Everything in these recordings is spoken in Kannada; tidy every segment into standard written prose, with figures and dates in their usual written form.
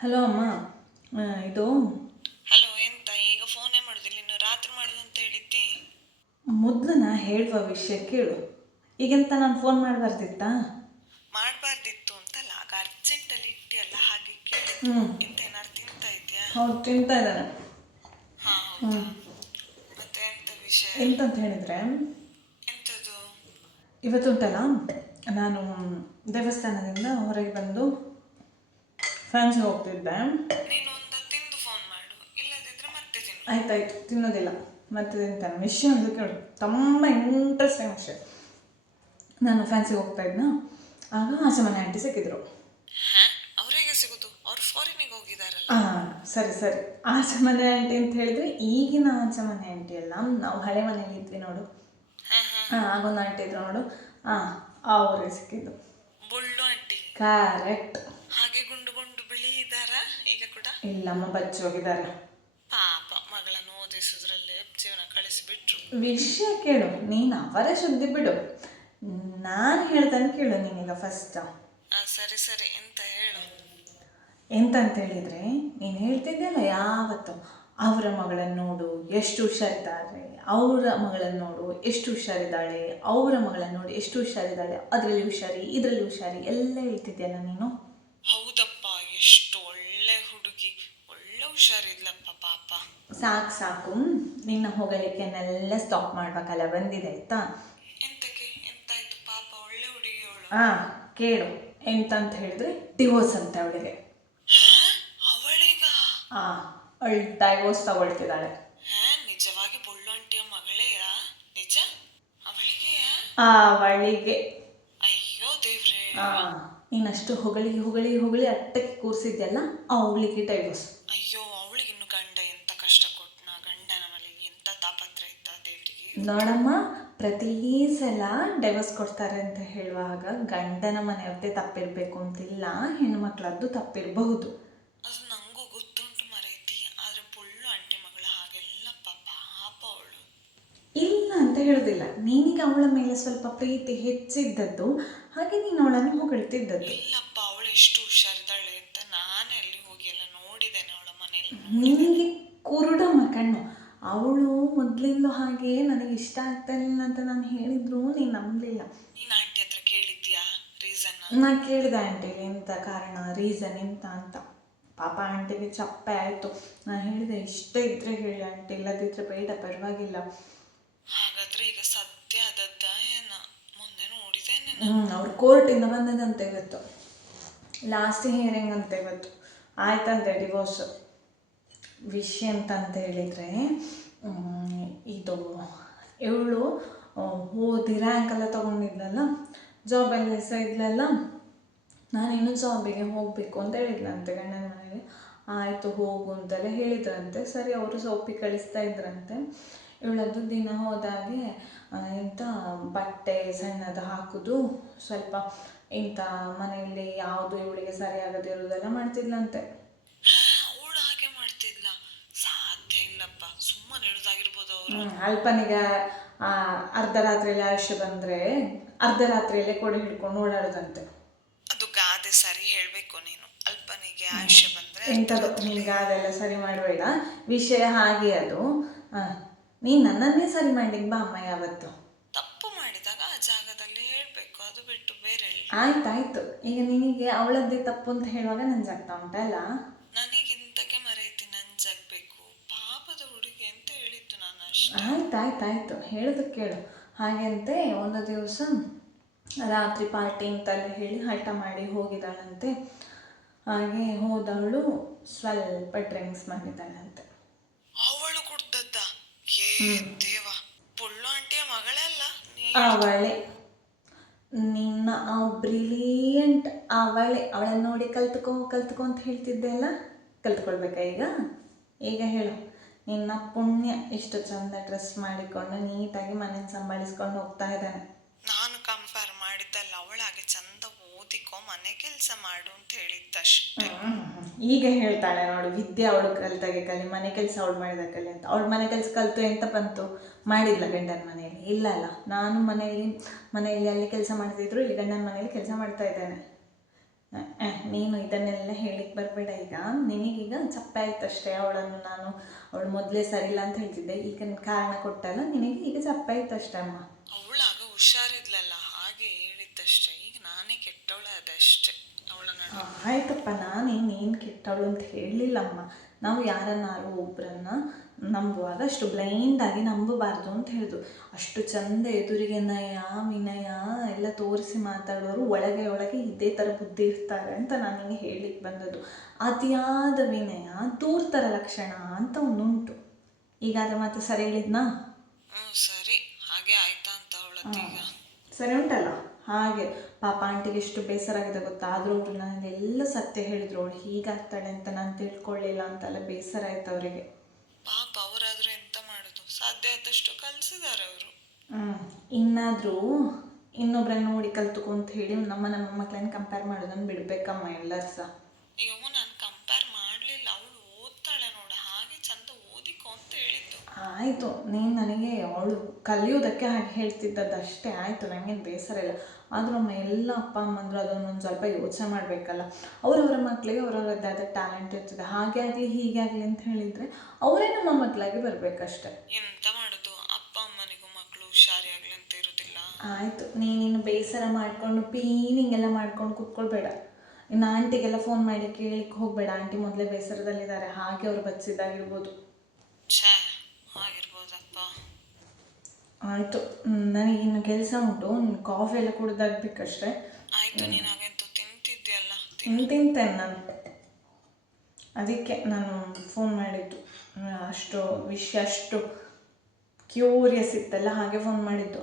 ಹಲೋ ಅಮ್ಮ. ಇದು ಹಲೋ, ಎಂತ ಈಗ ಫೋನೇ ಮಾಡುದಿಲ್ಲ? ಇನ್ನು ರಾತ್ರಿ ಮಾಡುದಂತ ಹೇಳಿದ್ದಿ. ಮೊದಲು ನಾ ಹೇಳುವ ವಿಷಯ ಕೇಳು. ಈಗೆಂತ ನಾನು ಫೋನ್ ಮಾಡಬಾರ್ದಿತ್ತಾ? ಮಾಡಬಾರ್ದಿತ್ತು ಅಂತಲ್ಲ, ಆಗ ಅರ್ಜೆಂಟಲ್ಲಿ ಇಟ್ಟಿಯಲ್ಲ, ಹಾಗೆ ಕೇಳಿದ್ದು. ಹ್ಞೂ, ಎಂತ ಏನಾರು ತಿಂತಾ ಇದೆಯಾ? ಹೌದು ತಿಂತಾ ಇದ್ದಾನೆ. ಹಾ, ಹ್ಞೂ, ಹೌದಾ? ಮತ್ತೆ ಎಂತ ವಿಷಯ? ಎಂತಂತ ಹೇಳಿದರೆ, ಎಂತದು? ಇವತ್ತುಂಟಲ್ಲ, ನಾನು ದೇವಸ್ಥಾನದಿಂದ ಹೊರಗೆ ಬಂದು ಫ್ಯಾನ್ಸಿಗೆ ಹೋಗ್ತಿದ್ದೆ. ನೀನು ಒಂದು ತಿಂದು ಫೋನ್ ಮಾಡು, ಇಲ್ಲದಿದ್ರೆ ಮತ್ತೆ ತಿನ್ನು. ಆಯ್ತಾಯ್ತು, ತಿನ್ನೋದಿಲ್ಲ. ಮತ್ತೆ ತಿಂತಾನೆ. ವಿಷಯ ಒಂದು ಕೇಳು, ತುಂಬ ಇಂಟ್ರೆಸ್ಟಿಂಗ್ ವಿಷಯ. ನಾನು ಫ್ಯಾನ್ಸಿಗೆ ಹೋಗ್ತಾ ಇದ್ನ, ಆಗ ಆಚೆ ಮನೆ ಆಂಟಿ ಸಿಕ್ಕಿದ್ರು. ಹಾ, ಅವರಿಗೆ ಸಿಗುದು? ಅವ್ರು ಫಾರಿನಿಗೆ ಹೋಗಿದಾರಲ್ಲ. ಸರಿ ಸರಿ, ಆಚೆ ಮನೆ ಆಂಟಿ ಅಂತ ಹೇಳಿದ್ರೆ ಈಗಿನ ಆಚೆ ಮನೆ ಆಂಟಿ ಅಲ್ಲ, ನಾವು ಹಳೆ ಮನೇಲಿ ಇದ್ವಿ ನೋಡು. ಹಾ ಹಾ. ಆಗೊಂದು ಆಂಟಿ ಇದ್ರು ನೋಡು. ಅವರೇ ಸಿಕ್ಕಿದ್ದು. ಬುಳ್ಳು ಆಂಟಿ? ಕರೆಕ್ಟ್. ಹಾಗೆ ಗುಂಡು ಗುಂಡು ಬಿಳಿ ಇದ್ದಾರ ಈಗ ಕೂಡ? ಇಲ್ಲಮ್ಮ, ಬಚ್ಚಿ ಹೋಗಿದ್ದಾರೆ. ಪಾಪ, ಮಗಳನ್ನು ಓದಿಸೋದ್ರಲ್ಲೇ ಜೀವನ ಕಳಿಸಿಬಿಟ್ರು. ವಿಷಯ ಕೇಳು, ನೀನು ಅವರ ಸುದ್ದಿ ಬಿಡು. ನಾನು ಹೇಳ್ತಾನೆ ಕೇಳು ನೀನೀಗ ಫಸ್ಟ್. ಸರಿ ಸರಿ, ಎಂತ ಹೇಳು. ಎಂತಂತ ಹೇಳಿದರೆ, ನೀನು ಹೇಳ್ತಿದ್ದೆಲ್ಲ ಯಾವತ್ತು ಅವರ ಮಗಳನ್ನು ನೋಡು ಎಷ್ಟು ಹುಷಾರಿದ್ದಾರೆ, ಅವರ ಮಗಳನ್ನು ನೋಡು ಎಷ್ಟು ಹುಷಾರಿದ್ದಾಳೆ, ಅವರ ಮಗಳನ್ನು ನೋಡಿ ಎಷ್ಟು ಹುಷಾರಿದ್ದಾಳೆ, ಅದರಲ್ಲಿ ಹುಷಾರಿ ಇದರಲ್ಲಿ ಹುಷಾರಿ ಎಲ್ಲ ಹೇಳ್ತಿದ್ದೆಲ್ಲ ನೀನು. ಹೌದಪ್ಪ, ಎಷ್ಟು ಒಳ್ಳೆ ಹುಡುಗಿ, ಒಳ್ಳೆ ಹುಷಾರಿದ್ಲಪ್ಪ ಪಾಪ. ಸಾಕು ಸಾಕು, ನಿನ್ನ ಹೊಗಳಿಕೆನೆಲ್ಲ ಸ್ಟಾಪ್ ಮಾಡ್ಬೇಕಲ್ಲ, ಬಂದಿದೆ ಆಯ್ತಾ? ಎಂತಕ್ಕೆ? ಎಂತಾಯ್ತು ಪಾಪ, ಒಳ್ಳೆ ಹುಡುಗಿ ಅವಳು. ಕೇಳು, ಎಂತಂತ ಹೇಳಿದ್ರೆ ಡಿವೋರ್ಸ್ ಅಂತ ಅವಳಿಗೆ. ಅವಳಿಗ? ಅವಳು ಡೈವೋರ್ಸ್ ತಗೊಳ್ತಿದ್ದಾಳೆ. ನಿಜವಾಗಿ ಬೊಳ್ಳು ಆಂಟಿಯ ಮಗಳೆಯಾ? ನಿಜ? ಅವಳಿಗೆಯಾ? ಅವಳಿಗೆ. ಅಯ್ಯೋ ದೇವ್ರೇ. ನೀನಷ್ಟು ಹೊಗಳಿ ಹೊಗಳಿ ಹೊಗಳಿ ಅಟ್ಟಕ್ಕೆ ಕೂರಿಸಿದ್ಯಲ್ಲ, ಅವಳಿಗೆ ಡೈವೋರ್ಸ್. ಅಯ್ಯೋ, ಅವಳಿಗಿನ್ನು ಗಂಡ ಎಂತ ಕಷ್ಟ ಕೊಟ್ನ, ಗಂಡನ ಮನೆಗೆ ಎಂತ ತಾಪತ್ರ ಇತ್ತ ದೇವರಿಗೆ. ನೋಡಮ್ಮ, ಪ್ರತಿ ಸಲ ಡೈವರ್ಸ್ ಕೊಡ್ತಾರೆ ಅಂತ ಹೇಳುವಾಗ ಗಂಡನ ಮನೆಯವ್ರದ್ದೇ ತಪ್ಪಿರಬೇಕು ಅಂತಿಲ್ಲ, ಹೆಣ್ಮಕ್ಳದ್ದು ತಪ್ಪಿರಬಹುದು. ಅದು ನಂಗೂ ಗೊತ್ತುಂಟು ಮರೈತಿ, ಆದ್ರೆ ಬೊಳ್ಳು ಆಂಟಿ ಮಗಳ ಹಾಗೆಲ್ಲಪ್ಪ, ಪಾಪ ಅವಳು. ಇಲ್ಲ ಅಂತ ಹೇಳೋದಿಲ್ಲ, ನೀನೀಗ ಅವಳ ಮೇಲೆ ಸ್ವಲ್ಪ ಪ್ರೀತಿ ಹೆಚ್ಚಿದ್ದದ್ದು, ಹಾಗೆ ನೀನು ಅವಳನ್ನು ಹೊಗಳ್ತಿದ್ದದ್ದು. ಇಲ್ಲಪ್ಪ, ಅವಳು ಎಷ್ಟು ಹುಷಾರಿದ್ದಾಳೆ ಅಂತ ನಾನೇ ಅಲ್ಲಿ ಹೋಗಿ ಎಲ್ಲ ನೋಡಿದ್ದೇನೆ, ಅವಳ ಮನೇಲಿ. ನಿನಗೆ ಕುರುಡಮ್ಮ ಕಣ್ಣು. ಅವಳು ಮೊದಲಿಂದ ಹಾಗೆ ನನಗೆ ಇಷ್ಟ ಆಗ್ತಾ ಇಲ್ಲ ಅಂತ ನಾನು ಹೇಳಿದ್ರು ನೀನು ನಂಬಲಿಲ್ಲ. ನೀನು ಆಂಟಿ ಹತ್ರ ಕೇಳಿದ್ಯಾ ರೀಸನ್? ನಾನು ಕೇಳಿದೆ ಆಂಟಿಗೆ ಎಂತ ಕಾರಣ, ರೀಸನ್ ಎಂತ ಅಂತ. ಪಾಪ ಆಂಟಿಗೆ ಚಪ್ಪೆ ಆಯಿತು. ನಾನು ಹೇಳಿದೆ, ಇಷ್ಟ ಇದ್ದರೆ ಹೇಳಿ ಆಂಟಿ, ಇಲ್ಲದಿದ್ದರೆ ಬೇಡ ಪರವಾಗಿಲ್ಲ. ಹಾಗಾದ್ರೆ ಈಗ ಸದ್ಯ ಆದದ್ದ ಏನ? ಮೊನ್ನೆ ನೋಡಿದ್ದೇನೆ. ಅವ್ರು ಕೋರ್ಟಿಂದ ಬಂದದಂತೆ ಇವತ್ತು, ಲಾಸ್ಟ್ ಹಿಯರಿಂಗ್ ಅಂತ ಇವತ್ತು ಆಯ್ತಂತೆ ಡಿವೋರ್ಸ್. ವಿಷಯ ಎಂತಂತ ಹೇಳಿದರೆ, ಇದು ಇವಳು ಓದಿ ರ್ಯಾಂಕ್ ಎಲ್ಲ ತೊಗೊಂಡಿದ್ಲಲ್ಲ, ಜಾಬಲ್ಲಿ ಸಹ ಇದ್ಲಲ್ಲ, ನಾನಿನ್ನು ಜಾಬಿಗೆ ಹೋಗಬೇಕು ಅಂತ ಹೇಳಿದ್ಲಂತೆ ಗಂಡನ ಮನೆಯಲ್ಲಿ. ಆಯಿತು ಹೋಗು ಅಂತೆಲ್ಲ ಹೇಳಿದ್ರಂತೆ. ಸರಿ, ಅವರು ಸೊಪ್ಪಿ ಕಳಿಸ್ತಾ ಇದ್ರಂತೆ. ಇವಳದ್ದು ದಿನ ಹೋದಾಗೆ ಇಂಥ ಬಟ್ಟೆ ಸಣ್ಣದು ಹಾಕೋದು, ಸ್ವಲ್ಪ ಇಂಥ ಮನೆಯಲ್ಲಿ ಯಾವುದು ಇವಳಿಗೆ ಸರಿಯಾಗದಿರೋದೆಲ್ಲ ಮಾಡ್ತಿದ್ಲಂತೆ. ಅವಳು ಹಾಗೆ ಮಾಡ್ತಿದ್ಲ? ಸಾಧ್ಯ ಇಲ್ಲಪ್ಪ, ಸುಮ್ಮನೆ ಹೇಳುದಾಗಿರ್ಬೋದು ಅವರು. ಅಲ್ಪನಿಗೆ ಅರ್ಧ ರಾತ್ರಿಯಲ್ಲಿ ಆಯುಷ್ಯ ಬಂದರೆ ಅರ್ಧ ರಾತ್ರಿಯಲ್ಲೇ ಕೊಡೆ ಹಿಡ್ಕೊಂಡು ಓಡಾಡೋದಂತೆ. ಅದು ಗಾದೆ ಸರಿ ಹೇಳಬೇಕು ನೀನು. ಅಲ್ಪನಿಗೆ ಆಯುಷ್ಯ ಬಂದರೆ ಎಂಥದ್ದು, ನೀನು ಗಾದೆಲ್ಲ ಸರಿ ಮಾಡಬೇಡ. ವಿಷಯ ಹಾಗೆ ಅದು. ನೀನು ನನ್ನನ್ನೇ ಸರಿ ಮಾಡ್ಲಿಕ್ಕೆ ಬಾ ಅಮ್ಮ ಯಾವತ್ತು. ತಪ್ಪು ಮಾಡಿದಾಗ ಆ ಜಾಗದಲ್ಲಿ ಹೇಳಬೇಕು, ಅದು ಬಿಟ್ಟು ಬೇರೆ. ಆಯ್ತಾಯ್ತು, ಈಗ ನಿನಗೆ ಅವಳದ್ದೇ ತಪ್ಪು ಅಂತ ಹೇಳುವಾಗ ನಂಜಾಗ್ತಾ ಉಂಟಲ್ಲ. ನನಗಿಂತಕ್ಕೆ ಮರೈತಿ ನಂಜಾಗಬೇಕು, ಪಾಪದ ಹುಡುಗಿ ಅಂತ ಹೇಳಿದ್ದು ನಾನು ಅಷ್ಟೇ. ಆಯ್ತಾಯ್ತಾಯ್ತು, ಹೇಳೋದಕ್ಕೆ ಕೇಳು. ಹಾಗೆಂತೆ ಒಂದು ದಿವಸ ರಾತ್ರಿ ಪಾರ್ಟಿ ಅಂತೆಲ್ಲ ಹೇಳಿ ಹಠ ಮಾಡಿ ಹೋಗಿದ್ದಾಳಂತೆ. ಹಾಗೆ ಹೋದವಳು ಸ್ವಲ್ಪ ಡ್ರಿಂಕ್ಸ್ ಮಾಡಿದ್ದಾಳಂತೆ. ಅವಳು ಕುಡ್ದದ್ದ? ಏ ದೇವ, ಪೊಳ್ಳು ಆಂಟಿಯ ಮಗಳೆಲ್ಲ ಅವಳೆ, ನಿನ್ನ ಬ್ರಿಲಿಯಂಟ್ ಅವಳೇ. ಅವಳನ್ನು ನೋಡಿ ಕಲ್ತ್ಕೊ ಕಲ್ತ್ಕೊ ಅಂತ ಹೇಳ್ತಿದ್ದೆ ಅಲ್ಲ, ಕಲ್ತ್ಕೊಳ್ಬೇಕಾ ಈಗ? ಈಗ ಹೇಳು, ನಿನ್ನ ಪುಣ್ಯ ಇಷ್ಟು ಚಂದ ಡ್ರೆಸ್ ಮಾಡಿಕೊಂಡು ನೀಟಾಗಿ ಮನೆ ಸಂಭಾಳಿಸ್ಕೊಂಡು ಹೋಗ್ತಾ ಇದ್ದಾನೆ. ನಾನು ಕಂಪೇರ್ ಮಾಡಿದ್ದಲ್ಲ, ಅವಳಾಗೆ ಚಂದ ಓದಿಕೊ, ಮನೆ ಕೆಲಸ ಮಾಡು ಅಂತ ಹೇಳಿದ್ದಷ್ಟೇ. ಈಗ ಹೇಳ್ತಾಳೆ ನೋಡು, ವಿದ್ಯೆ ಅವಳು ಕಲ್ತಾಗೆ ಕಲಿ, ಮನೆ ಕೆಲಸ ಅವಳು ಮಾಡಿದ ಕಲಿ ಅಂತ. ಅವಳು ಮನೆ ಕೆಲಸ ಕಲಿತು ಎಂತ ಬಂತು? ಮಾಡಿಲ್ಲ ಗಂಡನ ಮನೆಯಲ್ಲಿ? ಇಲ್ಲ ಅಲ್ಲ, ನಾನು ಮನೆಯಲ್ಲಿ ಅಲ್ಲಿ ಕೆಲಸ ಮಾಡ್ತಿದ್ರು, ಇಲ್ಲಿ ಗಂಡನ ಮನೆಯಲ್ಲಿ ಕೆಲಸ ಮಾಡ್ತಾ ಇದ್ದೇನೆ. ನೀನು ಇದನ್ನೆಲ್ಲ ಹೇಳಿಕ್ಕೆ ಬರಬೇಡ ಈಗ. ನಿನಗೀಗ ಚಪ್ಪೆ ಆಯ್ತಷ್ಟೇ. ಅವಳು ಮೊದಲೇ ಸರಿಯಿಲ್ಲ ಅಂತ ಹೇಳ್ತಿದ್ದೆ, ಈಗ ಕಾರಣ ಕೊಟ್ಟಲ್ಲ, ನಿನಗೆ ಈಗ ಚಪ್ಪೆ ಆಯ್ತಷ್ಟೇ ಅಮ್ಮ. ಅವಳಾಗ ಹುಷಾರಿದ್ಲಲ್ಲ, ಹಾಗೆ ಹೇಳಿದ್ದಷ್ಟೇ. ಈಗ ನಾನೇ ಕೆಟ್ಟವಳೆ ಅದಷ್ಟೇ ಅವಳ ನಡುವೆ. ಆಯ್ತಪ್ಪ, ನೀನು ಕೆಟ್ಟವಳು ಅಂತ ಹೇಳಲಿಲ್ಲಮ್ಮ. ನಾವು ಯಾರನ್ನಾರು ಒಬ್ಬರನ್ನ ನಂಬುವಾಗ ಅಷ್ಟು ಬ್ಲೈಂಡಾಗಿ ನಂಬಬಾರ್ದು ಅಂತ ಹೇಳಿದ್ರು. ಅಷ್ಟು ಚಂದ ಎದುರಿಗೆ ನಯ ವಿನಯ ಎಲ್ಲ ತೋರಿಸಿ ಮಾತಾಡೋರು ಒಳಗೆ ಇದೇ ಥರ ಬುದ್ಧಿ ಇರ್ತಾರೆ ಅಂತ ನಾನು ನಿಮಗೆ ಹೇಳಲಿಕ್ಕೆ ಬಂದದ್ದು. ಅತಿಯಾದ ವಿನಯ ತೂರ್ತರ ಲಕ್ಷಣ ಅಂತ ಒಂದುಂಟು. ಈಗ ಅದು ಮತ್ತೆ ಸರಿ ಹೇಳಿದ್ನಾ? ಸರಿ, ಹಾಗೆ ಆಯ್ತಾ ಅಂತ ಅವಳತ್ತೀಗ ಸರಿ ಉಂಟಲ್ಲ. ಹಾಗೆ ಪಾಪ ಆಂಟಿಗೆ ಎಷ್ಟು ಬೇಸರ ಆಗಿದೆ ಗೊತ್ತಾ. ಆದರೂ ಅವರು ನನಗೆಲ್ಲ ಸತ್ಯ ಹೇಳಿದ್ರು. ಅವಳು ಹೀಗಾಗ್ತಾಳೆ ಅಂತ ನಾನು ತಿಳ್ಕೊಳ್ಳಿಲ್ಲ ಅಂತೆಲ್ಲ ಬೇಸರ ಆಯ್ತು ಅವರಿಗೆ. ಪಾಪ ಅವರಾದ್ರೂ ಎಂತ ಮಾಡೋದು, ಸಾಧ್ಯ ಆದಷ್ಟು ಕಲಿಸಿದ್ದಾರೆ ಅವರು. ಇನ್ನಾದರೂ ಇನ್ನೊಬ್ರನ್ನ ನೋಡಿ ಕಲ್ತುಕೊ ಅಂತ ಹೇಳಿ ನಮ್ಮ ಮಕ್ಕಳನ್ನ ಕಂಪೇರ್ ಮಾಡೋದನ್ನು ಬಿಡಬೇಕಮ್ಮ ಎಲ್ಲರೂ ಸಹ. ಅಯ್ಯೋ, ನಾನು ಕಂಪೇರ್ ಮಾಡಲಿಲ್ಲ. ಅವಳು ಓದ್ತಾಳೆ ನೋಡ, ಹಾಗೆ ಚಂದ ಓದಿಕೊ ಅಂತ ಹೇಳಿದ್ದು. ಆಯಿತು, ನೀನು ನನಗೆ ಅವಳು ಕಲಿಯೋದಕ್ಕೆ ಹಾಗೆ ಹೇಳ್ತಿದ್ದದ್ದಷ್ಟೇ. ಆಯಿತು, ನನಗೇನು ಬೇಸರ ಇಲ್ಲ. ಆದರೂ ಅಮ್ಮ ಎಲ್ಲ ಅಪ್ಪ ಅಮ್ಮಂದ್ರು ಅದನ್ನೊಂದು ಸ್ವಲ್ಪ ಯೋಚನೆ ಮಾಡಬೇಕಲ್ಲ. ಅವರವರ ಮಕ್ಕಳಿಗೆ ಅವರವರದ್ದಾದ ಟ್ಯಾಲೆಂಟ್ ಇರ್ತದೆ. ಹಾಗೆ ಆಗಲಿ ಹೀಗೆ ಆಗಲಿ ಅಂತ ಹೇಳಿದರೆ ಅವರೇ ನಮ್ಮ ಮಕ್ಕಳಾಗಿ ಬರಬೇಕಷ್ಟೆ. ಎಂತ ಮಾಡೋದು, ಅಪ್ಪ ಅಮ್ಮನಿಗೂ ಮಕ್ಕಳು ಹುಷಾರಿ ಆಗಲಿ ಅಂತ ಇರೋದಿಲ್ಲ. ಆಯಿತು, ನೀನು ಬೇಸರ ಮಾಡಿಕೊಂಡು ಪೀನಿಂಗೆಲ್ಲ ಮಾಡ್ಕೊಂಡು ಕೂತ್ಕೊಳ್ಬೇಡ. ಇನ್ನು ಆಂಟಿಗೆಲ್ಲ ಫೋನ್ ಮಾಡಿ ಕೇಳಿಕ್ಕೆ ಹೋಗಬೇಡ. ಆಂಟಿ ಮೊದಲೇ ಬೇಸರದಲ್ಲಿದ್ದಾರೆ, ಹಾಗೆ ಅವರು ಬಚ್ಚಿದ್ದಾಗಿರ್ಬೋದು. ಛೇ, ಆಗಿರ್ಬೋದಪ್ಪ. ಆಯಿತು, ನನಗಿನ್ನು ಕೆಲಸ ಉಂಟು. ಕಾಫಿ ಎಲ್ಲ ಕುಡ್ದಾಗಬೇಕಷ್ಟೇ. ಆಯಿತು, ನೀನು ಹಾಗೆಂತೂ ತಿಂತಿದ್ಯಲ್ಲ. ತಿಂತೇನೆ ನಾನು. ಅದಕ್ಕೆ ನಾನು ಫೋನ್ ಮಾಡಿದ್ದು. ಅಷ್ಟು ವಿಷಯ ಅಷ್ಟು ಕ್ಯೂರಿಯಸ್ ಇತ್ತಲ್ಲ, ಹಾಗೆ ಫೋನ್ ಮಾಡಿದ್ದು.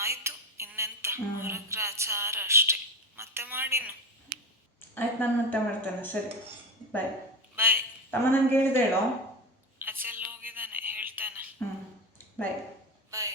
ಆಯಿತು, ಇನ್ನೆಂತ ಹೊರಗ್ರಾಚಾರ ಅಷ್ಟೇ. ಮತ್ತೆ ಮಾಡಿನು. ಆಯ್ತು, ನಾನು ಮತ್ತೆ ಮಾಡ್ತೇನೆ. ಸರಿ, ಬಾಯ್. ಬಾಯ್. ತಮ್ಮ ನನಗೆ ಹೇಳಿದೆ ಹೇಳೋ. ಅಚೆಲ್ಲ ಹೋಗಿದ್ದಾನೆ, ಹೇಳ್ತೇನೆ. ಬಾಯ್. ಬಾಯ್.